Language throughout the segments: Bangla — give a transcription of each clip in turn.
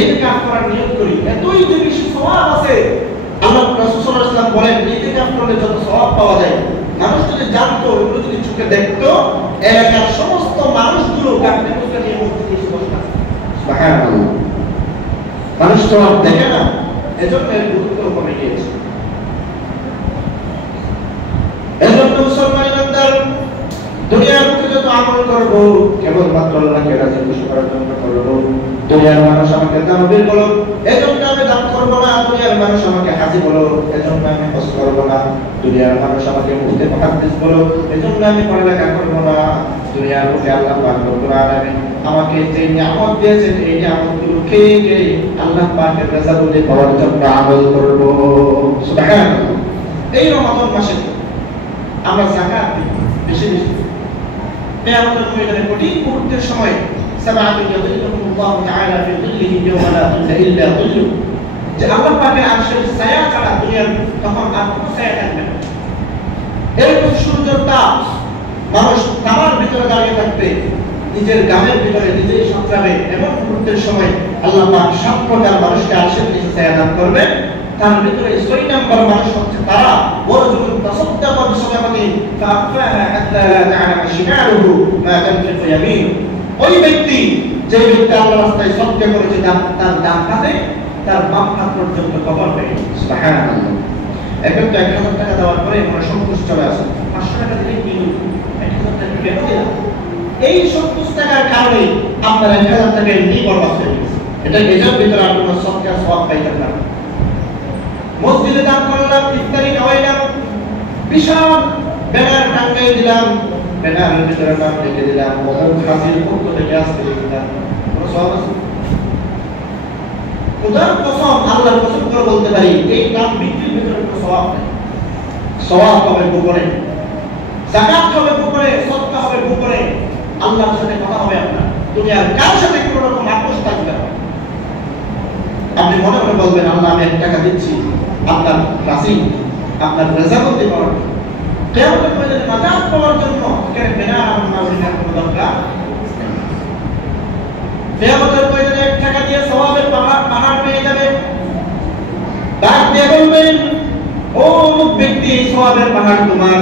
ইতিকাফ করার নিয়ত করি, এতই যে বেশি সওয়াব আছে। আল্লাহ রাসূল সাল্লাল্লাহু আলাইহি ওয়াসাল্লাম বলেন ইতিকাফ করলে যত সওয়াব পাওয়া যায়, মানুষ যদি জানতো, এগুলো যদি চোখে দেখতো, এলাকার সমস্ত মানুষগুলো কাটতে কুচকে নিয়ে মসজিদে এসে বসে আছে। সুবহানাল্লাহ। মানুষ তো আর দেখে না, এজন্য এর গুরুত্ব কমে গিয়েছে। এজন্য মুসলমান ইমানদার দুনিয়ার মধ্যে যত আমল করবো কেবলমাত্র আল্লাহকে রাজি খুশি করার জন্য করবো। দুনিয়ার মানুষ আমাকে দানবীর বলো, এজন্য আমি দান করবো না। দুনিয়ার মানুষ আমাকে হাজী বলো, এজন্য আমি হজ করবো না। দুনিয়ার মানুষ আমাকে মুফতি মুহাদ্দিস বলো, এজন্য আমি পড়ালেখা করবো না। দুনিয়ার মধ্যে আল্লাহ পাক রব্বুল আলামিন আমাকে যে নিয়ামত দিয়েছেন, এই নিয়ামতগুলো খেয়ে খেয়ে আল্লাহ পাকের রাজাবুলি পাওয়ার জন্য আমল করবো। সুবহানাল্লাহ। এই রমাদান মাসে আমরা যাকাত দিই বেশি বেশি। কিয়ামতের ময়দানে কঠিন মুহূর্তের সময় সাবাতুন ইয়াযিল্লুহুমুল্লাহু তাআলা ফি যিল্লিহি ইয়াওমা লা যিল্লা ইল্লা যিল্লুহু, যে আল্লাহ পাকের আরশের ছায়া ছাড়া দুনিয়ার তখন আর কোনো ছায়া থাকবে না। এরকম সূর্যের তাপ, মানুষ তামার ভিতরে দাঁড়িয়ে থাকবে, নিজের গামের ভিতরে নিজেই সংগ্রামে, এমন মুহূর্তের সময় আল্লাহ পাক সব প্রকার মানুষকে আরশের নিচে ছায়া দান করবে। তার ভিতরে 6 নম্বর মানুষ হচ্ছে তারা ওয়ারজুলুন তাসাদ্দাকা বিসাদাকাতিন ফাআফাহা হাত্তা লা তা'লামা শিমালুহু মা তানফিকু ইয়ামিনু। ওই ব্যক্তি যে ব্যক্তি আল্লাহর রাস্তায় সদকা করেছে, তার ডান হাতে তার বাম হাত পর্যন্ত কবর পেয়ে। সুবহানাল্লাহ। এখন তো 1000 টাকা দেওয়ার পরে মনে সন্তুষ্ট চলে আসে, 500 টাকা দিলে কি 1000 টাকা কেন দিলাম? এই সন্তুষ্ট টাকার কারণে আপনার 1000 টাকা এমনি বরবাদ হয়ে গেছে। এটা এটার ভিতরে আর কোনো সদকা সওয়াব পাইতে না। মসজিদে দান করলাম, ইফতারি খাওয়াইলাম, বিশাল ব্যানার টাঙিয়ে দিলাম, ব্যানারের ভিতরে নাম লিখে দিলাম, অমুক হাজির পক্ষ থেকে আসতে দিলাম, কোনো সওয়াব আছে? খোদার কসম, আল্লাহর কসম করে বলতে পারি, এই নাম বিক্রির ভিতরে কোনো সওয়াব নেই। সওয়াব হবে গোপনে, যাকাত হবে গোপনে, সদকা হবে গোপনে, আল্লাহর সাথে কথা হবে আপনার, দুনিয়ার কারোর সাথে কোনো রকম আপোষ থাকবে না। আপনি মনে মনে বলবেন আল্লাহ আমি 1 টাকা দিচ্ছি আপনার রাজি, আপনার রেজামতি পাওয়ার, কিয়ামতের ময়দানে নাজাত পাওয়ার জন্য। কেন বেনার আমার নাগরিকের কোনো দরকার? কিয়ামতের ময়দানে 1 টাকা দিয়ে সওয়াবের পাহাড় পেয়ে যাবে। ডাক দিয়ে বলবেন ও অমুক ব্যক্তি, এই সওয়াবের পাহাড় তোমার।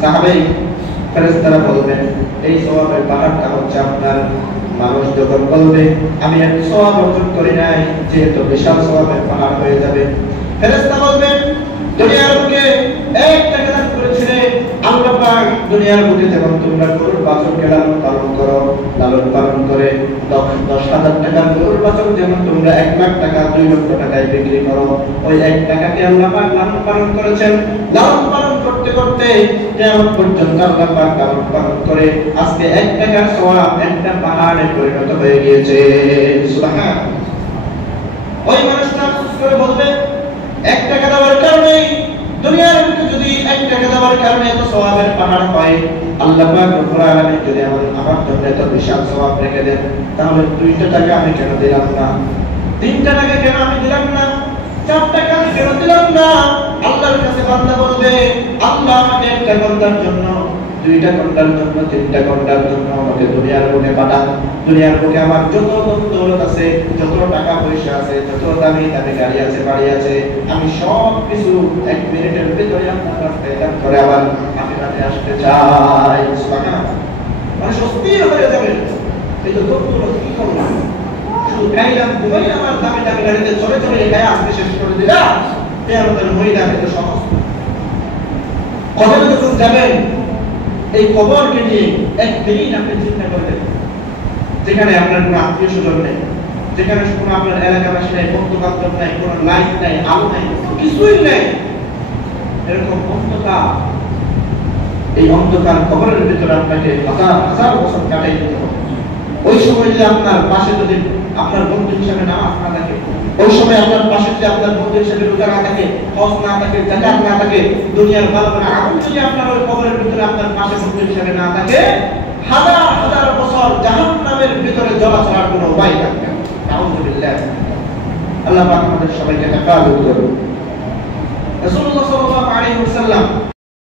সাহাবে ফেরেশতারা বলবেন এই সওয়াবের পাহাড়টা হচ্ছে আপনার। মানুষ যখন বলবে আমি এত সওয়াব অর্জন করি নাই, যেহেতু বিশাল সওয়াবের পাহাড় হয়ে যাবে। ফেরেশতা বলবেন দুনিয়ার বুকে 1 টাকা দান করেছিলে, আল্লাহ পাক দুনিয়ার বুকে যেমন তোমরা গরুর বাছুরকে লালন পালন করে 10,000 টাকার গরুর বাছুর যেমন তোমরা 1 লাখ টাকা 2 লক্ষ টাকায় বিক্রি করো, ওই 1 টাকাকে আল্লাহ পাক লালন পালন করেছেন। লালন পালন করতে করতে কিয়ামত পর্যন্ত আল্লাহ পাক লালন পালন করে আজকে 1 টাকার সওয়াব একটা পাহাড়ে পরিণত হয়ে গিয়েছে। সুবহানাল্লাহ। ওই মানুষটা আফসোস করে বলবে 1 টাকা দেওয়ার কারণে দুনিয়ার মধ্যে যদি 1 টাকা দেওয়ার কারণে এত সওয়াবের পাহাড় হয়, আল্লাহ পাক রব্বুল আলামিন যদি আমার জন্য এত বিশাল সওয়াব রেখে দেন, তাহলে 2টা টাকা আমি কেন দিলাম না? 3টা টাকা কেন আমি দিলাম না? 4 টাকা আমি কেন দিলাম না? আল্লাহর কাছে বান্দা বলবে আল্লাহ আমাকে 1টা ঘন্টার জন্য, 2টা ঘন্টার জন্য, 3টা ঘন্টার জন্য আমাকে দুনিয়ার বুকে পাঠান। দুনিয়ার বুকে আমার যত দৌলত আছে, যত টাকা পয়সা আছে, যত দামি দামি গাড়ি আছে, বাড়ি আছে, আমি সব কিছু 1 মিনিটের ভিতরে আপনার রাস্তায় দান করে আবার আখিরাতে আসতে চাই। সুবহানাল্লাহ। মানে অস্থির হয়ে যাবে, এই তো দৌলত কি করব? শুধু খাইলাম ঘুমাইলাম আর দামি দামি গাড়িতে চলে চলে খায় আসতে শেষ করে দিলাম। কিয়ামতের ময়দানে তো সমস্ত কবরে যখন যাবেন, এই কবরকে নিয়ে একদিন আপনি চিন্তা করবেন, যেখানে আপনার কোনো আত্মীয় স্বজন নেই, যেখানে কোনো আপনার এলাকাবাসী নেই, বন্ধু বান্ধব নেই, কোনো লাইট নেই, আলো নেই, কিছুই নেই, এরকম অন্ধকার, এই অন্ধকার কবরের ভিতরে আপনাকে হাজার হাজার বছর কাটাই দিতে হবে। ওই সময় যদি আপনার পাশে যদি আপনার বন্ধু হিসেবে নামাজ না থাকে, ওই সময় আপনার পাশে যদি আপনার বন্ধু হিসেবে রোজা না থাকে, হজ না থাকে, যাকাত না থাকে, দুনিয়ার ভালো ভালো আমল যদি আপনার ওই কবরের ভিতরে আপনার পাশে বন্ধু হিসেবে না থাকে, হাজার হাজার বছর জাহান্নামের ভিতরে চলাচলার কোনো উপায় থাকবে না। আউযুবিল্লাহ। আল্লাহ পাক আমাদের সবাইকে হেফাজত করুন। রাসূলুল্লাহ সাল্লাল্লাহু আলাইহি ওয়াসাল্লাম